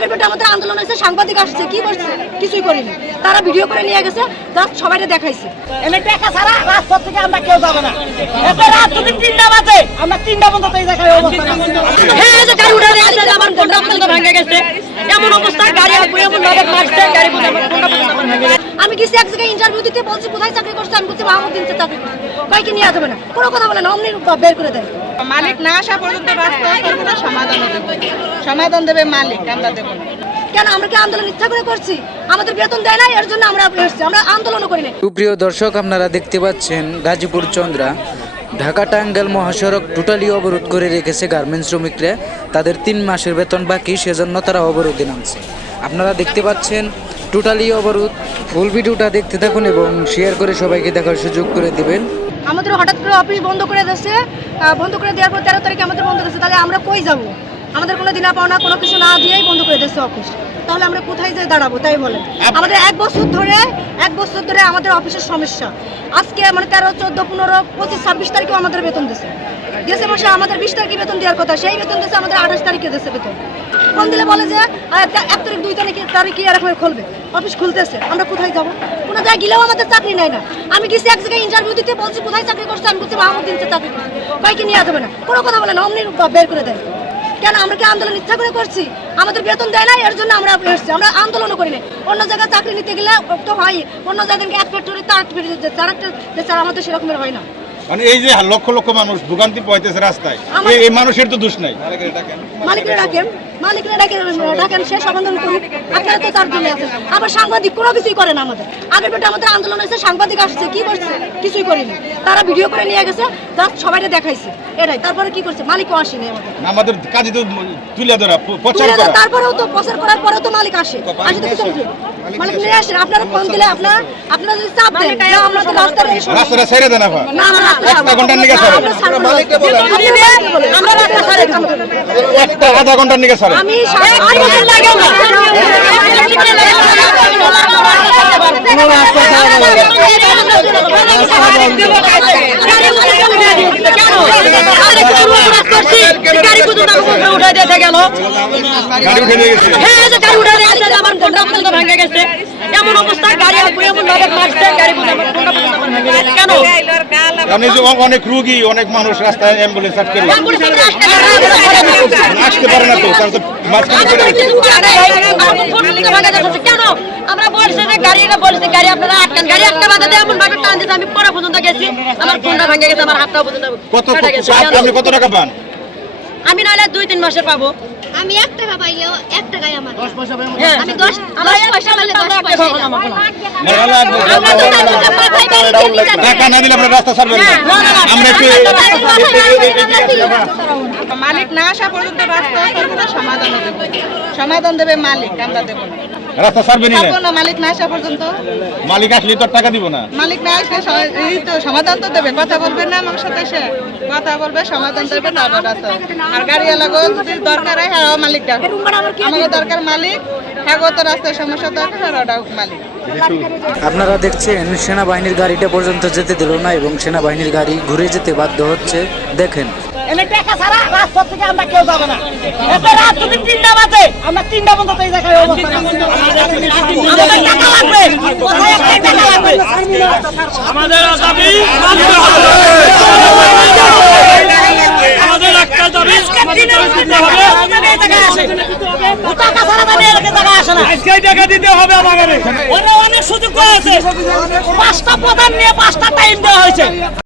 আগের বেটা আমাদের আন্দোলন হয়েছে সাংবাদিক আসছে কি করছে? কিছুই করিনি। তারা ভিডিও করে নিয়ে গেছে জাস্ট সবাইকে দেখাইছে। এনে টাকা ছাড়া রাজপথ থেকে আমরা কেউ যাবে না। এতে রাত যদি তিনটা বাজে আমরা তিনটা পর্যন্ত এই জায়গায় অবস্থা হ্যাঁ এই যে গাড়ি উঠে আমার ফোনটা পর্যন্ত ভেঙে গেছে। এমন অবস্থা গাড়ি পুরো এমন ভাবে মারছে গাড়ি। আমি গেছি এক জায়গায় ইন্টারভিউ দিতে বলছি কোথায় চাকরি করছে? আমি বলছি মাহমুদ দিনতে চাকরি করছে। কয় কি নিয়ে যাবে না? কোনো কথা বলে না অমনি বের করে দেয়। মালিক না আসা পর্যন্ত রাস্তা করব না সমাধান দেবে সমাধান দেবে মালিক আমরা দেবো না। কেন আমরা কি আন্দোলন ইচ্ছা করে করছি? আমাদের বেতন দেয় না এর জন্য আমরা আমরা আন্দোলনও করি না সুপ্রিয় দর্শক আপনারা দেখতে পাচ্ছেন গাজীপুর চন্দ্রা। ঢাকা টাঙ্গাইল মহাসড়ক টোটালি অবরোধ করে রেখেছে গার্মেন্টস শ্রমিকরা। তাদের তিন মাসের বেতন বাকি সেজন্য তারা অবরোধে নামছে। আপনারা দেখতে পাচ্ছেন টোটালি অবরোধ। ফুল ভিডিওটা দেখতে থাকুন এবং শেয়ার করে সবাইকে দেখার সুযোগ করে দিবেন। আমাদের হঠাৎ করে অফিস বন্ধ করে দিচ্ছে বন্ধ করে দেওয়ার পর তেরো তারিখে আমাদের বন্ধ দিচ্ছে তাহলে আমরা কই যাব? আমাদের কোনো দিনা পাওনা কোনো কিছু না দিয়েই বন্ধ করে দিচ্ছে অফিস তাহলে আমরা কোথায় যেয়ে দাঁড়াবো তাই বলেন আমাদের এক বছর ধরে এক বছর ধরে আমাদের অফিসের সমস্যা। আজকে মানে তেরো চোদ্দ পনেরো পঁচিশ ছাব্বিশ তারিখেও আমাদের বেতন দিচ্ছে দিয়েছে মাসে আমাদের বিশ তারিখে বেতন দেওয়ার কথা সেই বেতন দিচ্ছে আমাদের আঠাশ তারিখে দিচ্ছে বেতন। ফোন দিলে বলে যে এক তারিখ দুই তারিখে তারিখে এরকম খুলবে। অফিস খুলতেছে আমরা কোথায় যাব? কোনো জায়গায় গেলেও আমাদের চাকরি নেয় না। আমি গেছি এক জায়গায় ইন্টারভিউ দিতে বলছি কোথায় চাকরি করছে? আমি বলছি মাহমুদ চাকরি করছে। কয় কি নিয়ে যাবে না? কোনো কথা বলে না অমনি বের করে দেয়। কেন আমরা কি আন্দোলন ইচ্ছা করে করছি? আমাদের বেতন দেয় না এর জন্য আমরা এসেছি আমরা আন্দোলনও করি না অন্য জায়গায় চাকরি নিতে গেলে তো হয়, অন্য জায়গায় এক ফ্যাক্টরি তার একটা আমাদের সেরকমের হয় না। মানে এই যে লক্ষ লক্ষ মানুষ ভোগান্তি পাইতেছে রাস্তায় এই- এই মানুষের তো দোষ নাই। মালিকরা ডাকেন মালিকরা ডাকেন ডাকেন সে সমাধান করুন আপনারা তো তার জন্য আছেন। আবার সাংবাদিক কোনো কিছুই করে না আমাদের। আগের বেটা আমাদের আন্দোলন হয়েছে সাংবাদিক আসছে কি করছে? কিছুই করিনি। তারা ভিডিও করে নিয়ে গেছে জাস্ট দেখাইছে। এটাই তারপরে কি করছে? মালিকও আসেনি আমাদের। আমাদের কাজে তো তুলে ধরা প্রচার করা। তারপরেও তো প্রচার করার পরেও তো মালিক আসে। আসে তো কিছু মালিক নিয়ে আপনারা ফোন দিলে আপনার আপনারা যদি চাপ দেন আমরা তো সমস্যা- রাস্তাটা ছেড়ে দেন আবার। না, একটা ঘণ্টার নিকে ছাড়েন। আমরা। আমরা। একটা আধা ঘণ্টার নিকে ছাড়েন আট বছর লাগেও না। গাড়ি উঠে নিয়ে গেছে। এমন অবস্থা গাড়ি এমন ভাবে মারছে গাড়ি পুরো আমার ফোনটা পর্যন্ত ভেঙে গেছে। কেন কারণ এই যে অনেক রুগী অনেক মানুষ রাস্তায় অ্যাম্বুলেন্স আটকে আসতে পারে না। তো তার তো মাঝখানে পড়ে কেন আমরা বলছি যে গাড়ি এটা বলছি গাড়ি আপনারা আটকান। গাড়ি একটা বাধা দিয়ে এমন ভাবে টান দিতে আমি পরে পর্যন্ত গেছি। আমার ফোনটা ভেঙে গেছে আমার হাতটা পর্যন্ত কত আপনি টাকা পান? আমি নাহলে দুই তিন মাসের পাবো। আমি এক টাকা পাইলেও এক টাকাই আমার। আমি দশ পয়সা পাইলে দশ পয়সা। টাকা না দিলে রাস্তা ছাড়বেন আমরা। মালিক না আসা পর্যন্ত রাস্তা করব না সমাধান দেবে। সমাধান দেবে মালিক আমরা দেবো না। রাস্তা না না মালিক না আসা পর্যন্ত। মালিক আসলে তো টাকা দিব না। মালিক না আসলে এই তো সমাধান তো দেবে কথা বলবে না আমার সাথে সে। কথা বলবে সমাধান দেবে তারপর রাস্তা আর গাড়িওয়ালা গো যদি দরকার হয় হ্যাঁ মালিক আমাকে দরকার মালিক হ্যাঁ তো রাস্তার সমস্যা দরকার হ্যাঁ ডাক মালিক। আপনারা দেখছেন সেনাবাহিনীর গাড়িটা পর্যন্ত যেতে দিল না এবং সেনাবাহিনীর গাড়ি ঘুরে যেতে বাধ্য হচ্ছে। দেখেন। এনে টাকা ছাড়া রাজপথ থেকে আমরা কেউ যাবে না। এতে রাত যদি তিনটা বাজে আমরা তিনটা পর্যন্ত এই জায়গায় অবস্থা আমাদের টাকা লাগবে। কোথায় টাকা লাগবে? আমাদের দাবি আমাদের একটা দাবি টাকা ছাড়া এলাকায় টাকা আসে না। আজকে টাকা দিতে হবে আমাদের অনেক অনেক সুযোগ আছে পাঁচটা প্রধান নিয়ে পাঁচটা টাইম দেওয়া হয়েছে।